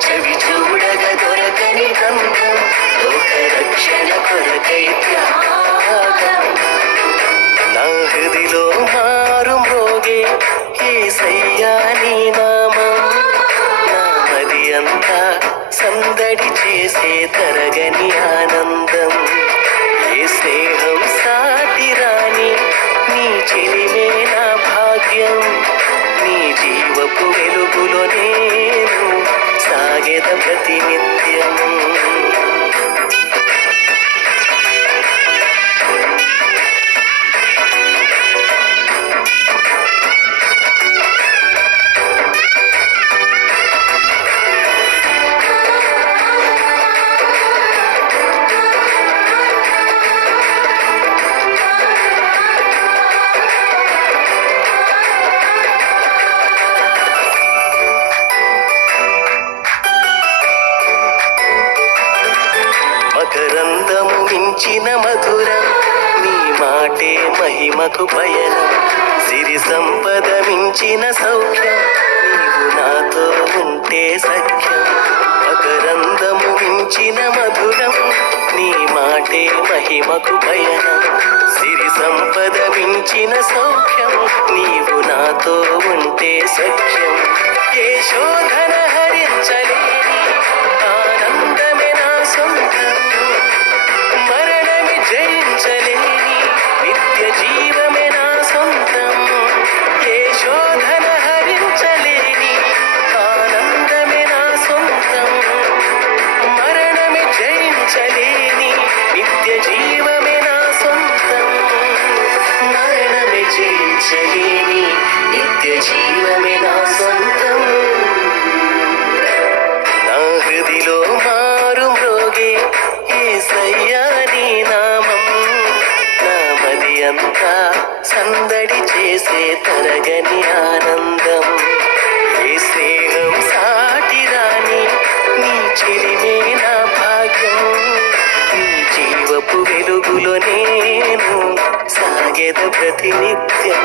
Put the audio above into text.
చవి చూడగ దొరకని గంధం లోక రక్షణ కొరకై త్యాగం నా హృదిలో మారు మ్రోగే యేసయ్యా నీ నామం నా మది అంతా సందడి చేసే తరగని ఆనందం ఏ స్నేహం సాటిరాని నీ చెలిమే నా భాగ్యం నీ జీవపు వెలుగులో నేను సాగెద ప్రతినిత్యం మకరందము మించిన మధురం నీ మాటే మహిమకు పయనం సిరి సంపద మించిన సౌఖ్యం నీవు నాతో ఉంటే సఖ్యం మకరందము మించిన మధురం నీ మాటే మహిమకు పయనం సిరి సంపద మించిన సౌఖ్యం నీవు నాతో ఉంటే సఖ్యం ఏ శోధన హరించలేని ఆనందమే నా సొంతం మరణమి జయించలేని నిత్య జీవమే నా సొంతం ఏ శోధన హరించలేని ఆనందమే నా సొంతం మరణమి జయించలేని నిత్య జీవమే నా సొంతం మరణమి జయించలేని నిత్య జీవమే నా సొంతం నా హృదిలో మారు మ్రోగే యేసయ్యా నీ నామం నా మది అంతా సందడి చేసే తరగని ఆనందం ఏ స్నేహం సాటిరాని నీ చెలిమే నా భాగ్యం నీ జీవపు వెలుగులో నేను సాగెద ప్రతినిత్యం